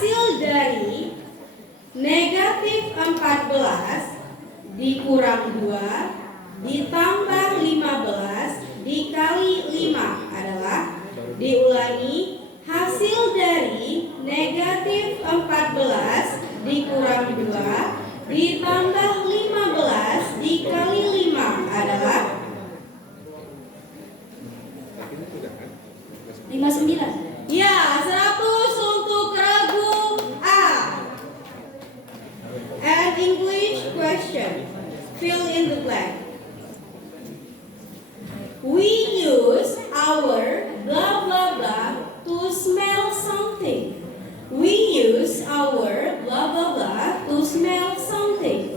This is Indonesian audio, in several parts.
hasil dari negatif 14 dikurang 2 ditambah 15 dikali 5 adalah, diulangi, hasil dari negatif 14 dikurang 2 ditambah 15 dikali 5 adalah 59. ya, 100 untuk regu A. And English question, fill in the blank. We use our blah blah blah to smell something. We use our blah blah blah to smell something.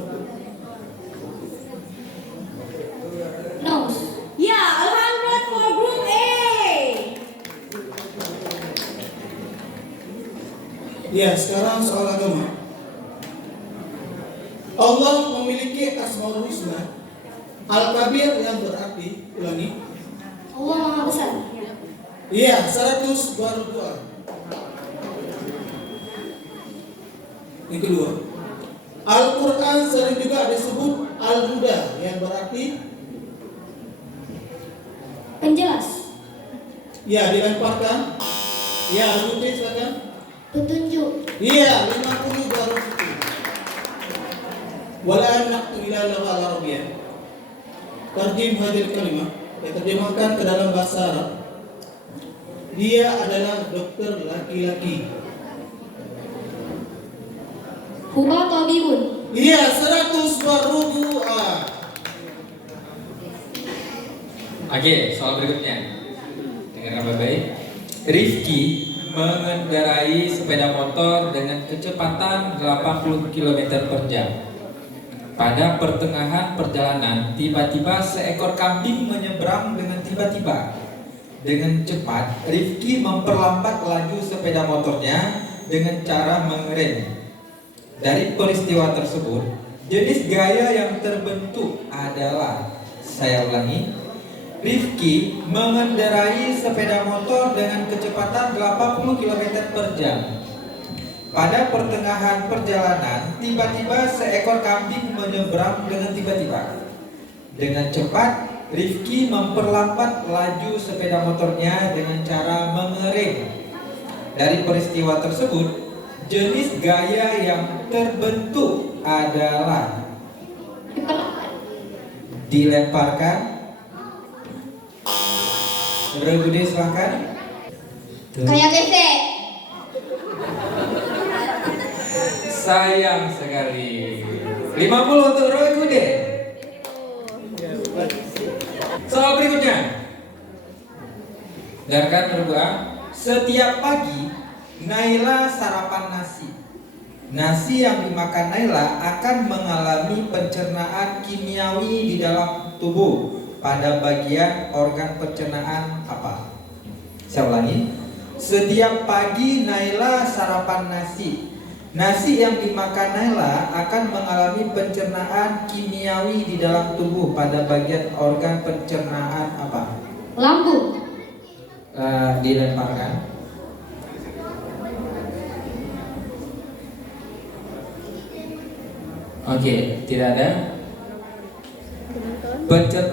Nose. Yeah, 100 for group A. Ya, sekarang soal agama. Allah memiliki Asmaul Husna Al-Kabir yang berarti, ulangi. Allah Maha Besar. Iya, 100 baru 2. Yang kedua, Al-Quran sering juga disebut Al-Huda yang berarti, Penjelas. ya, dilemparkan. Ya, lanjutin silakan. Petunjuk. Iya, 50 baru 1. Wala naqtu ila al-Arabiyyah. Tarjim hadir kalimah, diterjemahkan ke dalam bahasa Arab. Dia adalah dokter laki-laki. Huwa tabibun. Iya, 100 baru 2. Oke, soal berikutnya. Dengarkan baik-baik. Rifki mengendarai sepeda motor dengan kecepatan 80 km per jam. Pada pertengahan perjalanan, tiba-tiba seekor kambing menyeberang dengan tiba-tiba. Dengan cepat, Rifki memperlambat laju sepeda motornya dengan cara mengerem. Dari peristiwa tersebut, jenis gaya yang terbentuk adalah, saya ulangi, Rifki mengendarai sepeda motor dengan kecepatan 80 km per jam. Pada pertengahan perjalanan, tiba-tiba seekor kambing menyeberang dengan tiba-tiba. Dengan cepat, Rifki memperlambat laju sepeda motornya dengan cara mengerem. Dari peristiwa tersebut, jenis gaya yang terbentuk adalah dilemparkan. Budi silahkan. Kayak gesek. Sayang sekali. 50 untuk Roy Gude. Soal berikutnya. Dengarkan berdua. Setiap pagi Naila sarapan nasi. Nasi yang dimakan Naila akan mengalami pencernaan kimiawi di dalam tubuh pada bagian organ pencernaan apa? Saya ulangi. Setiap pagi Naila sarapan nasi. Nasi yang dimakan Naila akan mengalami pencernaan kimiawi di dalam tubuh pada bagian organ pencernaan apa? Lambung. Dilemparkan. Oke, tidak ada.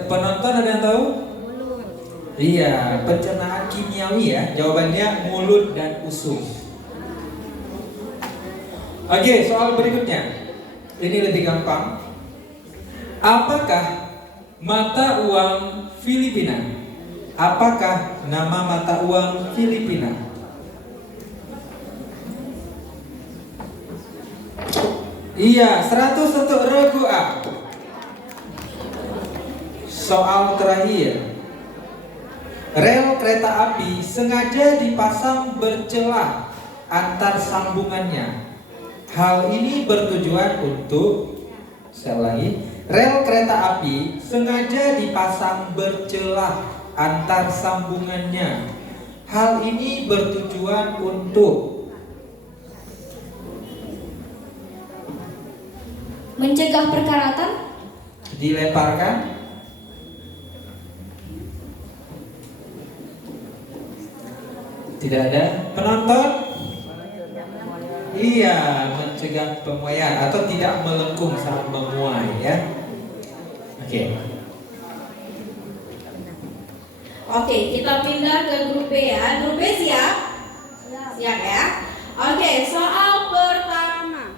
Penonton ada yang tahu? Iya, pencernaan kimiawi ya. Jawabannya mulut dan usus. Oke, soal berikutnya. Ini lebih gampang. Apakah mata uang Filipina? Apakah nama mata uang Filipina? Iya, 100 untuk regu A. Soal terakhir. Rel kereta api sengaja dipasang bercelah antar sambungannya. Hal ini bertujuan untuk, saya ulangi, rel kereta api sengaja dipasang bercelah antar sambungannya. Hal ini bertujuan untuk Mencegah perkaratan. dilemparkan. Tidak ada penonton. Iya, mencegah pemuaian atau tidak melengkung saat memuai ya. Oke. Oke, kita pindah ke grup B ya. Grup B siap? Siap ya? Oke, soal pertama.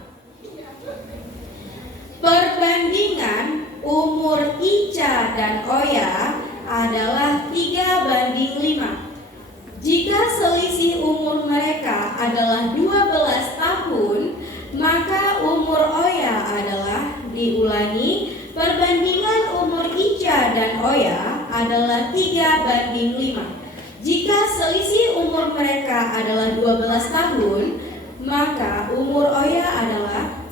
Perbandingan umur Ica dan Oya adalah 3:5. Jika selisih umur mereka adalah 12 tahun, maka umur Oya adalah, diulangi, perbandingan umur Ica dan Oya adalah 3:5. Jika selisih umur mereka adalah 12 tahun, maka umur Oya adalah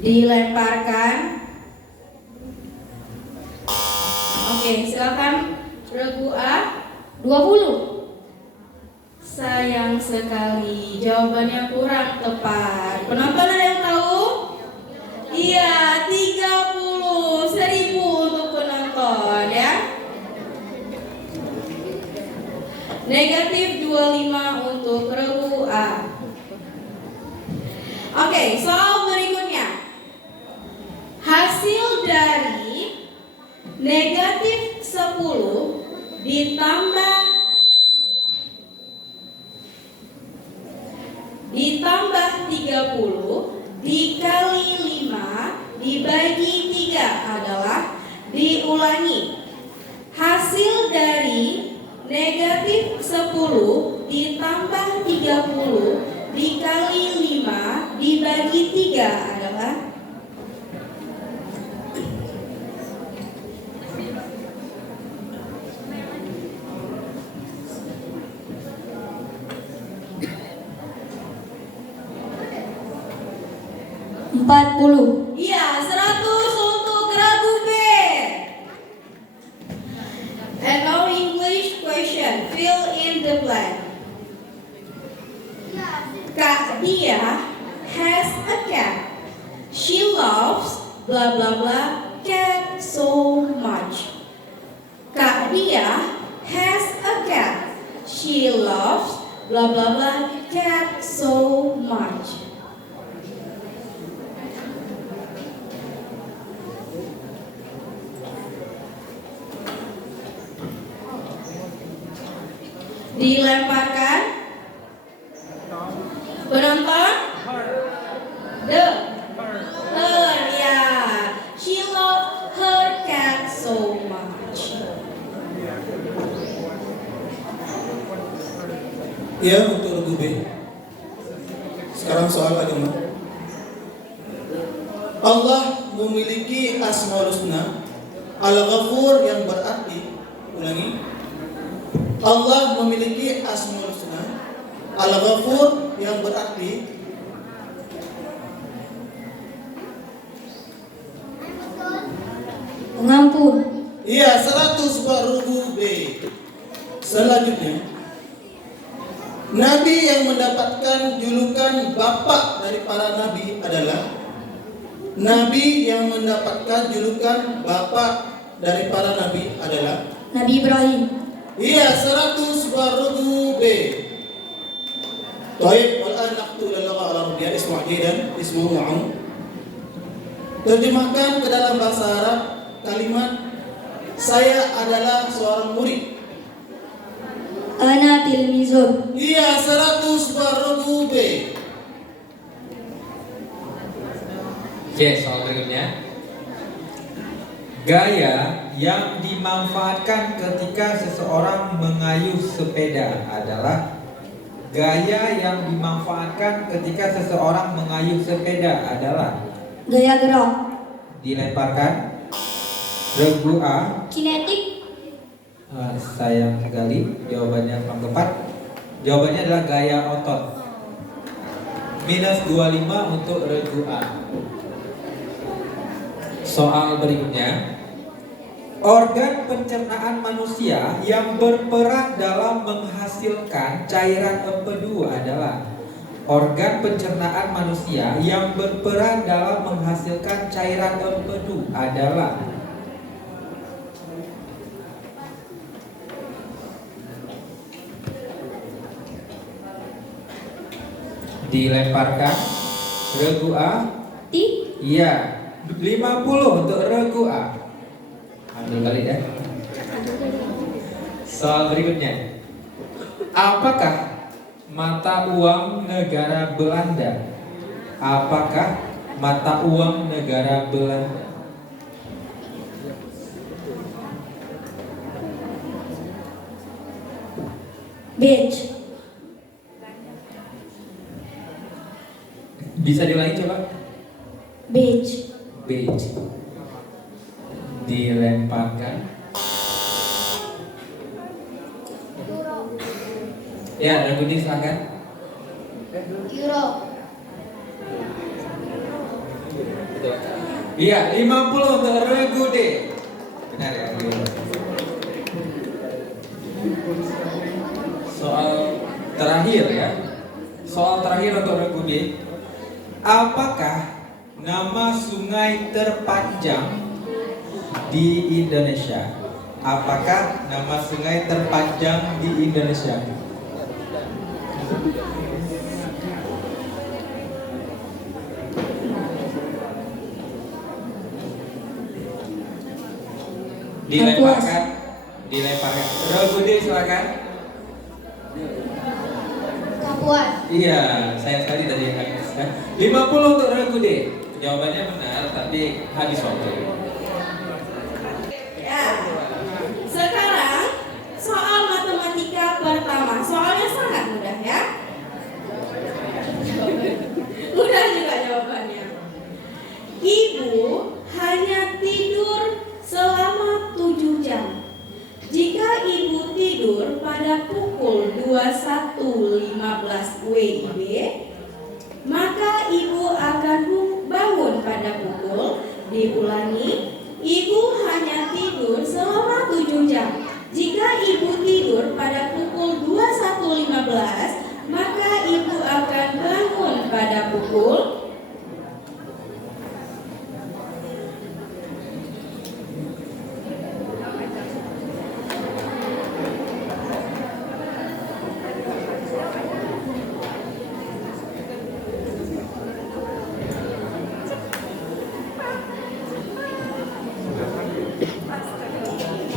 dilemparkan. Oke, silakan regu A. 20. Sayang sekali, jawabannya kurang tepat. Penonton ada yang tahu? Iya, 30. 1000 untuk penonton ya. Negatif 25 untuk regu A. Oke, soal berikutnya. Hasil dari negatif 10 ditambah 30 dikali 5 dibagi 3 adalah, diulangi, hasil dari negatif 10 ditambah 30 dikali 5 dibagi 3 adalah, iya, 100 untuk regu B. And now English question, fill in the blank. Kak Dia has a cat. She loves blah blah blah cat so much. Kak Dia has a cat. She loves blah blah blah cat so much. Dilemparkan. Penonton? Her, ya. She loves her cat so much. Ya, untuk regu B. Sekarang soal agama. Allah memiliki Asmaul Husna Al-Ghafur yang berarti, ulangi, Allah memiliki Asmaul Husna Al-Ghafur yang berarti Pengampun. iya, 100 buat regu B. Selanjutnya, Nabi yang mendapatkan julukan bapak dari para nabi adalah, Nabi yang mendapatkan julukan bapak dari para nabi adalah, Nabi Ibrahim. iya, 100 buat regu B. Baik, والآن نقول اللغة العربية اسمع جيدا اسمه معه. Terjemahkan ke dalam bahasa Arab kalimat saya adalah seorang murid. Ana tilmizun. Iya, 100 buat regu B. Oke, soal berikutnya. Gaya yang dimanfaatkan ketika seseorang mengayuh sepeda adalah, gaya yang dimanfaatkan ketika seseorang mengayuh sepeda adalah, Gaya gerak. dilemparkan. Regu A. Kinetik. Sayang sekali, jawabannya kurang tepat. Jawabannya adalah gaya otot. minus 25 untuk regu A. Soal berikutnya. Organ pencernaan manusia yang berperan dalam menghasilkan cairan empedu adalah organ pencernaan manusia yang berperan dalam menghasilkan cairan empedu adalah dilemparkan regu A. Iya, 50 untuk regu A. Ambil kali ya. Soal berikutnya. Apakah mata uang negara Belanda? Apakah mata uang negara Belanda? Beige. Bisa diulangi coba? Beige. Beige. Dilemparkan. Ya, Raguni silakan. Euro. Iya, 50 untuk regu D. Benar ya? Soal terakhir ya. Soal terakhir untuk regu D. Apakah nama sungai terpanjang di Indonesia? Apakah nama sungai terpanjang di Indonesia? Dilemparkan. Dilemparkan. Rogudi silakan. Kapuas. Iya, saya sekali tadi yang habis. 50 untuk Rogudi. Jawabannya benar, tapi habis waktu. Ya. Sekarang soal matematika pertama. Soalnya sangat mudah ya. Mudah juga jawabannya. Ibu hanya tidur selama 7 jam. Jika ibu tidur pada pukul 21.15 WIB, maka ibu akan bangun pada pukul, diulangi, ibu hanya tidur selama 7 jam. Jika ibu tidur pada pukul 21.15, maka ibu akan bangun pada pukul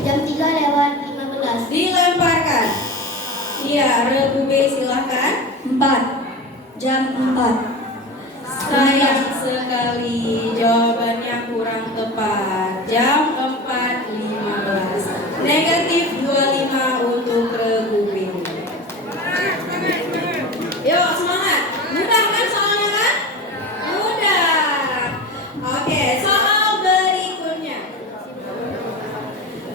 Jam 3:15. dilemparkan. Iya, Rebu B silahkan. 4. Jam 4. Sayang sekali jawabannya kurang tepat. Jam 4.15. Negatif 25 untuk Rebu B. Yuk semangat. Mudah kan soalnya kan? Mudah. Oke, soal berikutnya.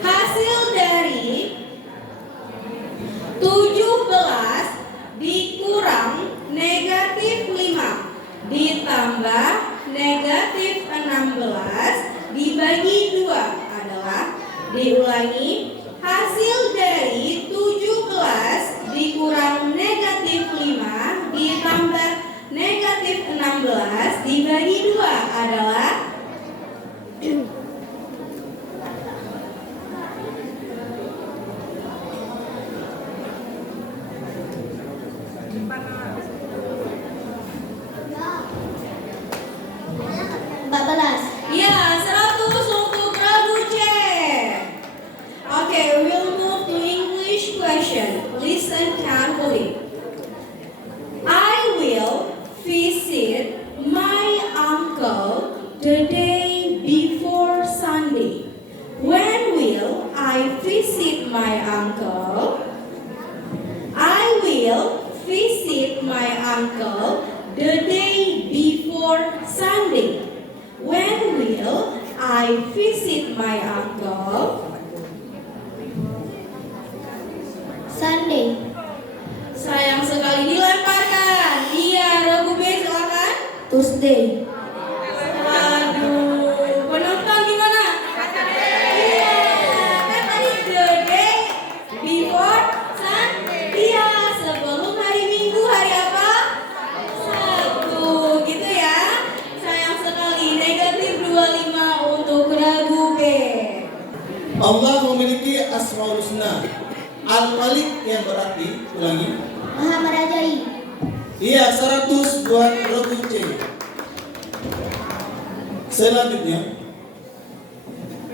Hasil dari 17 dikurang negatif 5 ditambah negatif 16 dibagi 2 adalah, diulangi, hasil dari 17 dikurang negatif 5 ditambah negatif 16 dibagi 2 adalah ya, 100 untuk Rabu C. Okay, we'll move to English question. Listen carefully. I will visit my uncle the day before Sunday. When will I visit my uncle? I will visit my uncle the day before Sunday. When will I visit my uncle? Sunday. Sayang sekali dilemparkan. Iya, Rabu B silahkan. Tuesday. Aduh, penonton gimana? Iya, kan tadi the day before Sunday. Iya, sebelum hari Minggu, hari apa? Sabtu, gitu ya. Sayang sekali, negatif 25 untuk ragu B. Allah memiliki Asmaul Husna. Al-Malik yang berarti, ulangi. Maha merajai. Iya, 100 buat ragu C. Selanjutnya,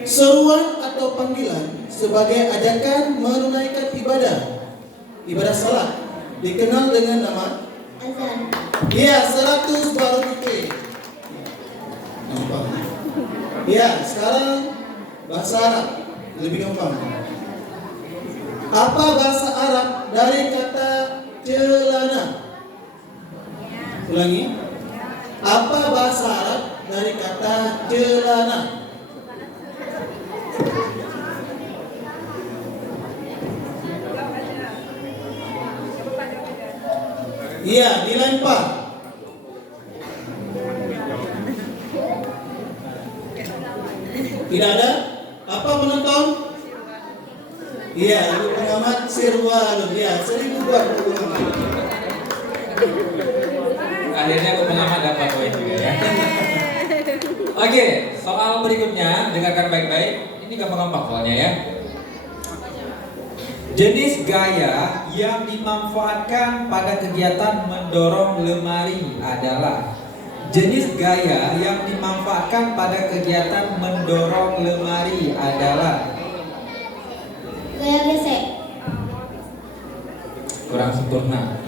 seruan atau panggilan sebagai ajakan menunaikan ibadah salat dikenal dengan nama Azan. Iya, 100 baru oke. Gampang. Iya, sekarang bahasa Arab lebih gampang. Apa bahasa Arab dari kata celana? Ulangi. Apa bahasa Arab dari kata celana? Iya, dilempar. Tidak ada? Apa penonton? Iya, ibu pengamat Sirwalun. Iya, 1000 buat ibu pengamat. Akhirnya aku pengamat dapat poin juga ya. Oke, soal berikutnya dengarkan baik-baik. Ini gampang-gampang soalnya ya. Jenis gaya yang dimanfaatkan pada kegiatan mendorong lemari adalah jenis gaya yang dimanfaatkan pada kegiatan mendorong lemari adalah Gaya gesek. kurang sempurna.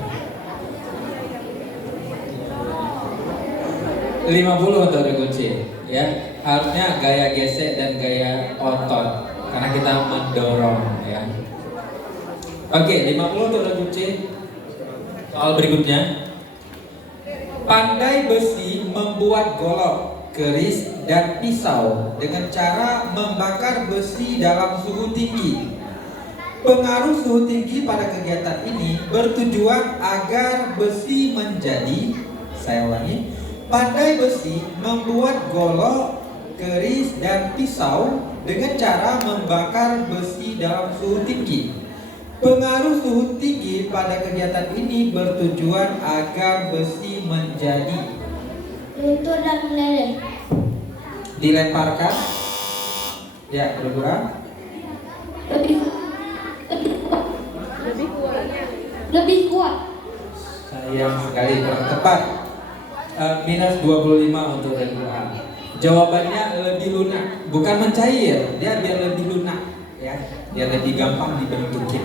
50 untuk kunci ya. Harusnya gaya gesek dan gaya otot karena kita mendorong ya. Oke, 50 untuk kunci. Soal berikutnya. Pandai besi membuat golok, keris dan pisau dengan cara membakar besi dalam suhu tinggi. Pengaruh suhu tinggi pada kegiatan ini bertujuan agar besi menjadi, saya ulangi, pandai besi membuat golok, keris dan pisau dengan cara membakar besi dalam suhu tinggi. Pengaruh suhu tinggi pada kegiatan ini bertujuan agar besi menjadi Luntur dan meleleh. dilemparkan. Ya, berkurang. Lebih kuat. Sayang sekali kurang tepat. Minus 25 untuk regular. Jawabannya lebih lunak, bukan mencair. Dia biar lebih lunak, ya, biar lebih gampang dibentukin.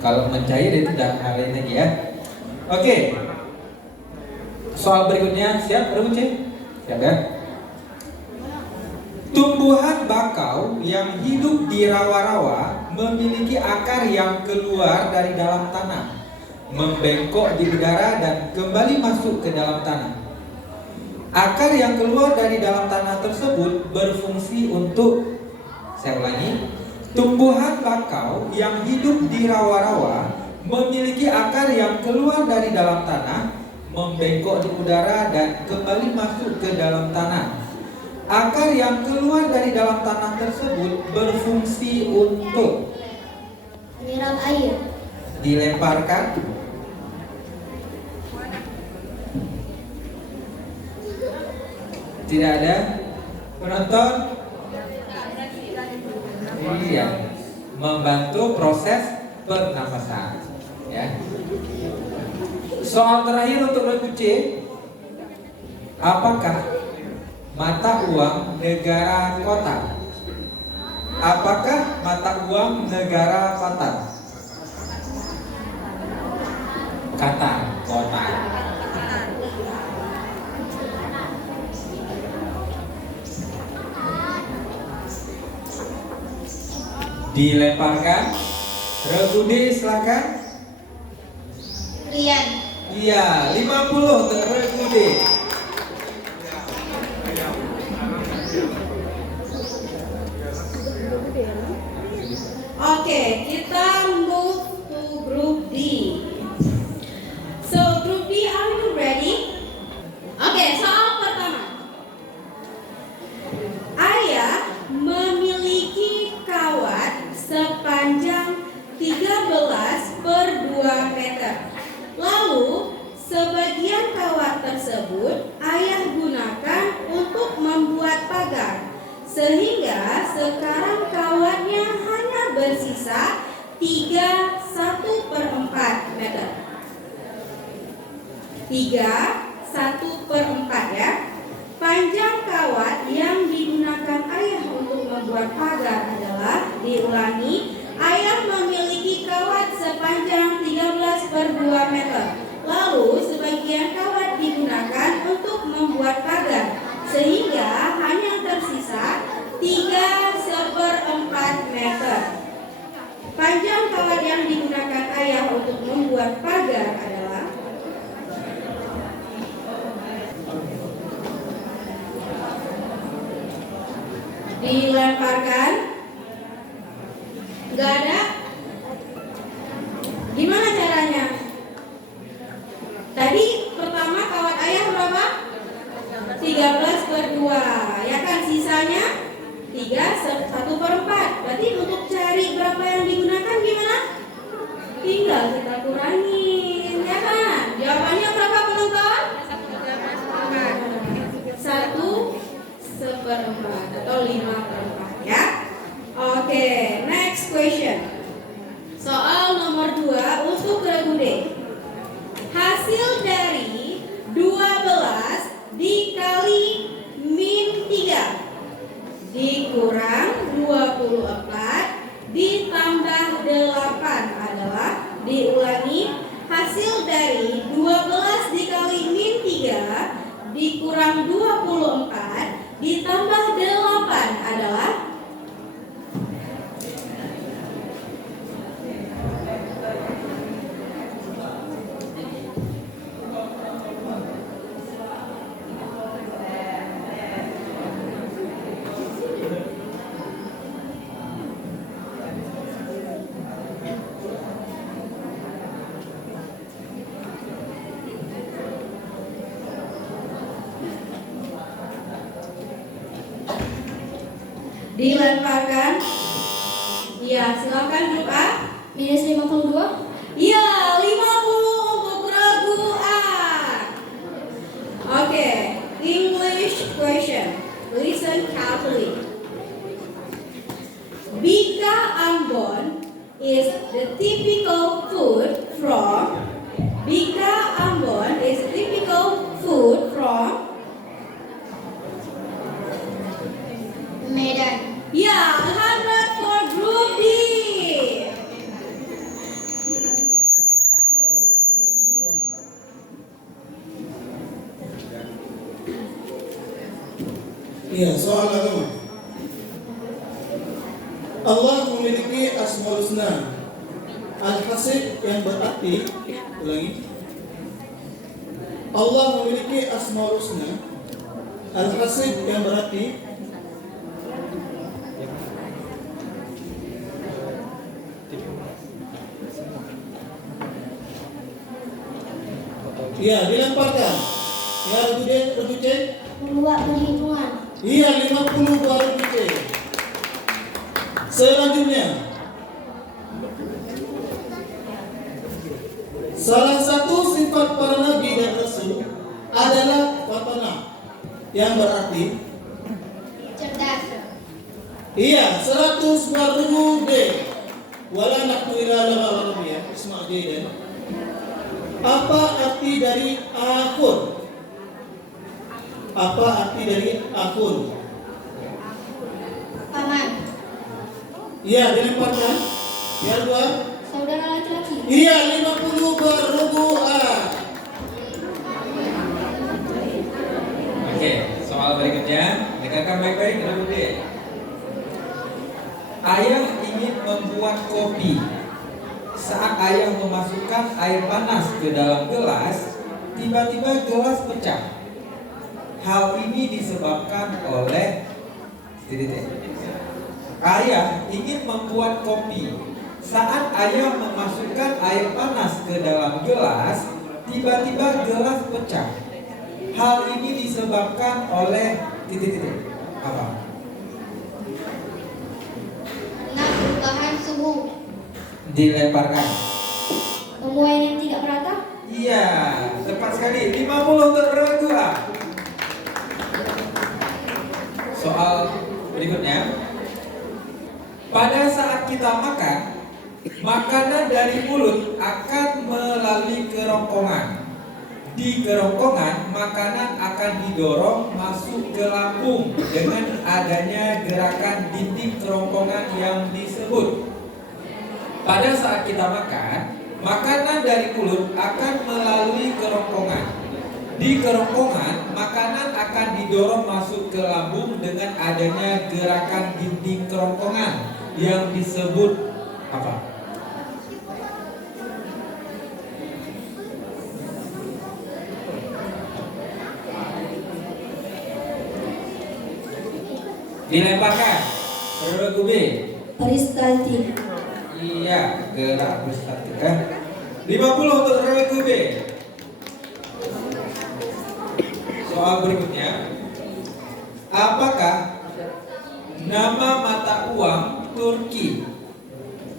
Kalau mencair itu udah hal lain lagi ya. Oke. Soal berikutnya siap, Ruci? Siap ya? Tumbuhan bakau yang hidup di rawa-rawa memiliki akar yang keluar dari dalam tanah, membengkok di udara dan kembali masuk ke dalam tanah. Akar yang keluar dari dalam tanah tersebut berfungsi untuk, saya ulangi, tumbuhan bakau yang hidup di rawa-rawa memiliki akar yang keluar dari dalam tanah, membengkok di udara dan kembali masuk ke dalam tanah. Akar yang keluar dari dalam tanah tersebut berfungsi untuk Menyerap air. dilemparkan, tidak ada penonton. Iya, membantu proses pernafasan ya. Soal terakhir untuk regu C. Apakah mata uang negara kota? Apakah mata uang negara kota? Kata kota. Dilemparkan. Regu D silakan. Rian. Iya, 50 untuk regu D. Oke, kita move to group D. So group D, are you ready? Oke, tersebut ayah gunakan untuk membuat pagar. Sehingga sekarang kawatnya hanya bersisa 3/1/4 meter. 3/1/4 ya. Panjang kawat yang digunakan ayah untuk membuat pagar adalah, diulangi, ayah memiliki kawat sepanjang 13/2 meter. Lalu sebagian kawat digunakan untuk membuat pagar, sehingga hanya tersisa 3/4 meter. Panjang kawat yang digunakan ayah untuk membuat pagar adalah, dilemparkan. Gak ada? Gimana caranya? Tadi pertama kawat ayah berapa? 13/2, ya kan? Sisanya 3/1/4. Berarti untuk cari berapa yang digunakan gimana? Tinggal kita kurangin, ya kan? Jawabannya berapa penonton? 1/4 atau 5/4 ya. Oke, next question. Soal nomor 2 untuk regu D. Hasil dari 12 dikali min 3 dikurang 24 ditambah 8 adalah, diulangi, hasil dari 12 dikali min 3 dikurang 24 ditambah 8 adalah, dilemparkan. Ya, silakan grup A. Minus 52. Ya, 50 untuk regu A. Oke, English question. Listen carefully. Bika Ambon is the typical food from Medan. Ya, 100 for group D. Iya, soal agama. Allah memiliki Asmaul Husna. Al-Hasib yang berarti, ulangi. Allah memiliki Asmaul Husna. Al-Hasib yang berarti iya, dilemparkan. Ya, regu C. Membuat perhitungan. Iya, 50 buah regu C. Selanjutnya, salah satu sifat para nabi dan rasul adalah fatana, yang berarti Cerdas. iya, 100 buah regu D. Wala naqtu ila al-arabiyah, isma' jaydan. Apa arti dari akun? Apa arti dari akun? Paman. Iya, dilemparkan. Yang kedua, Saudara laki-laki. iya, 50 berregu A. Oke, soal berikutnya, dengarkan baik-baik regu D. Ayah ingin membuat kopi. Saat ayah memasukkan air panas ke dalam gelas, tiba-tiba gelas pecah. Hal ini disebabkan oleh ayah ingin membuat kopi. Saat ayah memasukkan air panas ke dalam gelas, tiba-tiba gelas pecah. Hal ini disebabkan oleh apa? Karena perubahan suhu. Dilemparkan. Pembuahan yang tidak merata. Iya, tepat sekali. 50 untuk regu kita makan, makanan dari mulut akan melalui kerongkongan. Di kerongkongan, makanan akan didorong masuk ke lambung dengan adanya gerakan dinding kerongkongan yang disebut. Pada saat kita makan, makanan dari mulut akan melalui kerongkongan. Di kerongkongan, makanan akan didorong masuk ke lambung dengan adanya gerakan dinding kerongkongan yang disebut apa? Dilemparkan. Regu B. Peristaltik. Iya, gerak peristaltik kan. 50 untuk regu B. Soal berikutnya. Apakah nama mata uang Turki?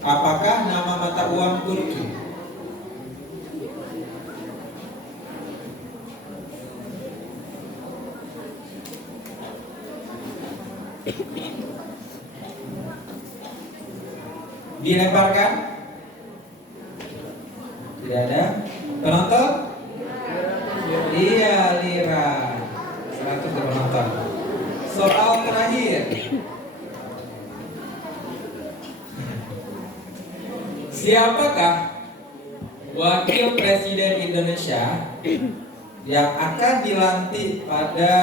Apakah nama mata uang Turki? Dilemparkan? Tidak ada. Penonton? Iya, lira. 100 penonton. Soal terakhir. Siapakah Wakil Presiden Indonesia yang akan dilantik pada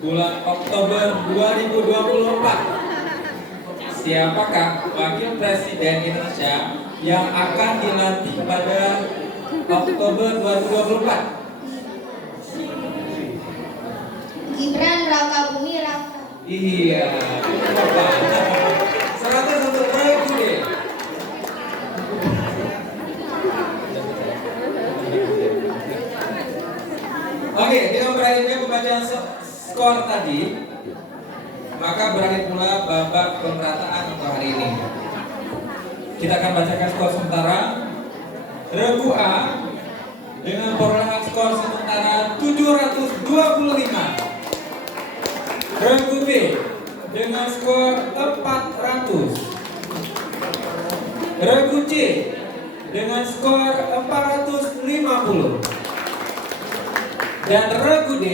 bulan Oktober 2024? Siapakah Wakil Presiden Indonesia yang akan dilantik pada Oktober 2024? Gibran Rakabumi Raka. Iya, apa? 100 untuk regu D. Oke, dengan berakhirnya pembacaan skor tadi, maka berakhir pula babak pemerataan untuk hari ini. Kita akan bacakan skor sementara. Regu A dengan perolehan skor sementara 725. Regu B dengan skor 400. Regu C dengan skor 450. Dan regu D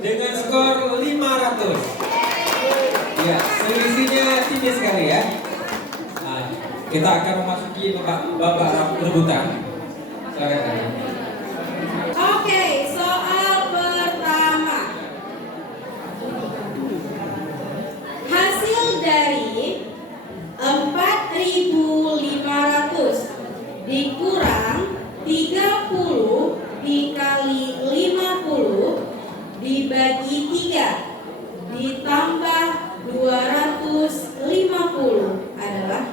dengan skor 500. Ya, selisihnya tinggi sekali ya. Nah, kita akan memasuki babak rebutan. Silakan. Oke, soal pertama. Hasil dari 4.500 dikurang 30 dikali 50 dibagi 3 ditambah 250 adalah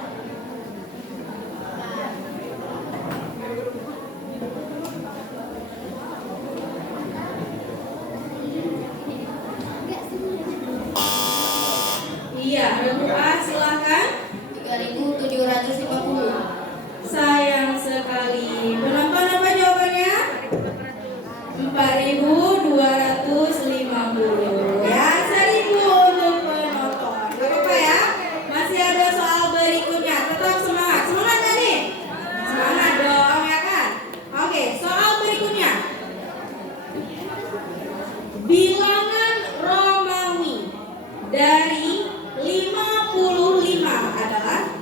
iya, regu A silakan. 3.750. Sayang sekali. Penonton apa jawabannya? 4.250 ya, 1.000 untuk penonton. Gak apa-apa ya. Masih ada soal berikutnya. Tetap semangat. Semangat gak nih? Semangat dong ya kan? Oke, soal berikutnya. Bilangan Romawi dari 55 adalah?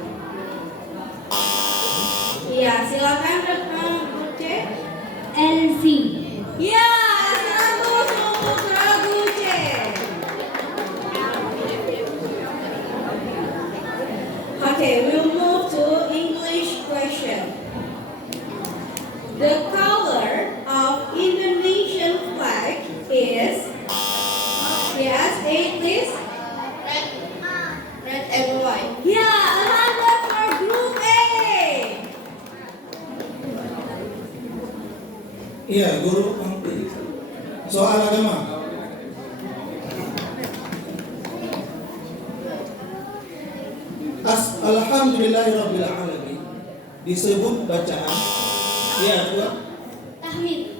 Iya, silakan C. NC. Ya, 100 untuk regu C. Okay, we'll move to English question. The color of Indonesian flag is? Yes, A please. Red and white. Ya, 100 for group A. Iya, guru. Soal agama. Alhamdulillahirabbil alamin disebut bacaan. Iya, dua. Tahmid.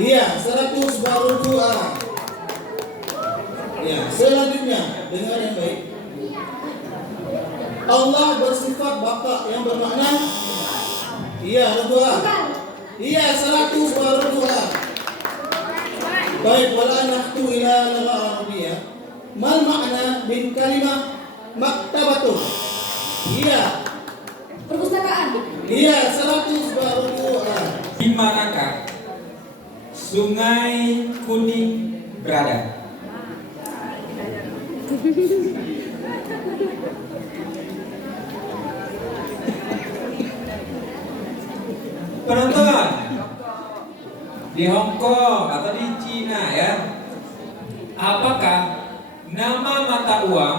Iya, 100 baru dua. Ya, selanjutnya dengar yang baik. Allah bersifat Bapa yang bermakna iya, Rabbullah. Bukan. Iya, 100 Rabbullah. Baik, wala nahtu ila lugha Arabiyyah. Mal makna min kalimah maktabatun? Iya. Perpustakaan. Iya, 100 Rabbullah. Di manakah Sungai Kuning berada? Penonton di Hong Kong atau di Cina ya. Apakah nama mata uang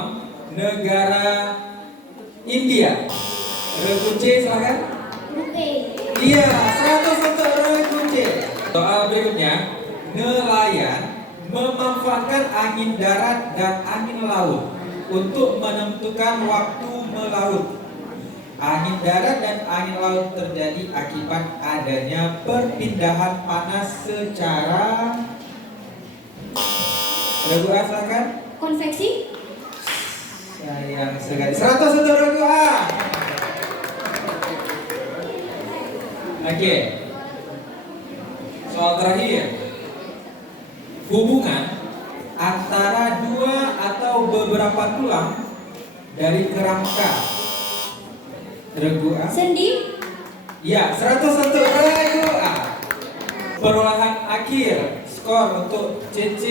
negara India? Rekunci silakan. Rupee. Iya, 100 untuk rekunci. Soal berikutnya, nelayan memanfaatkan angin darat dan angin laut untuk menentukan waktu melaut. Angin darat dan angin laut terjadi akibat adanya perpindahan panas secara Regu A silakan. Konveksi. Sayang sekali. 100 untuk Regu A. Oke. Soal terakhir. Hubungan antara dua atau beberapa tulang dari kerangka. Regu A. Sendi. Ya, 100 untuk Regu A. Perolehan akhir skor untuk CC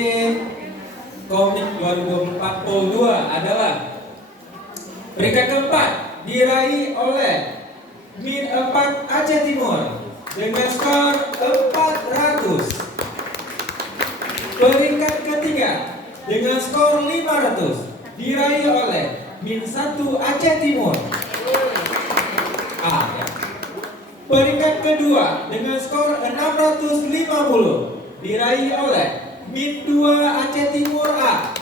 Komik 2024 Pol 2 adalah peringkat keempat diraih oleh Min 4 Aceh Timur dengan skor 400. Peringkat ketiga dengan skor 500 diraih oleh Min 1 Aceh Timur. Ya. Peringkat kedua dengan skor 650 diraih oleh Min 2 Aceh Timur A.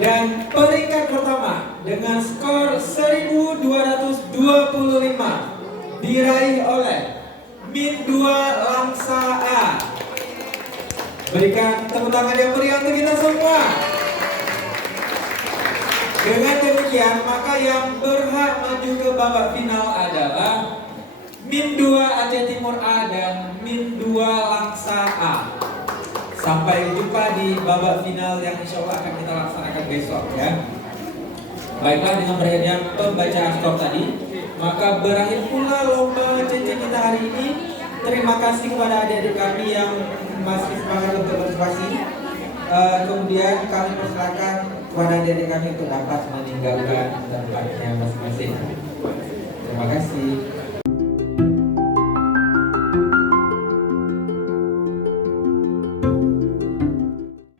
Dan peringkat pertama dengan skor 1225 diraih oleh Min 2 Langsa A. Berikan tepuk tangan yang meriah untuk kita semua. Dengan demikian, maka yang berhak maju ke babak final adalah Min 2 Aceh Timur A dan Min 2 Langsa A. Sampai jumpa di babak final yang insya Allah akan kita laksanakan besok ya. Baiklah, dengan berakhirnya pembacaan skor tadi, maka berakhir pula lomba CC kita hari ini. Terima kasih kepada adik-adik kami yang masih semangat untuk berpartisipasi. Kemudian kami persilakan kepada adik-adik kami untuk dapat meninggalkan tempatnya masing-masing. Terima kasih.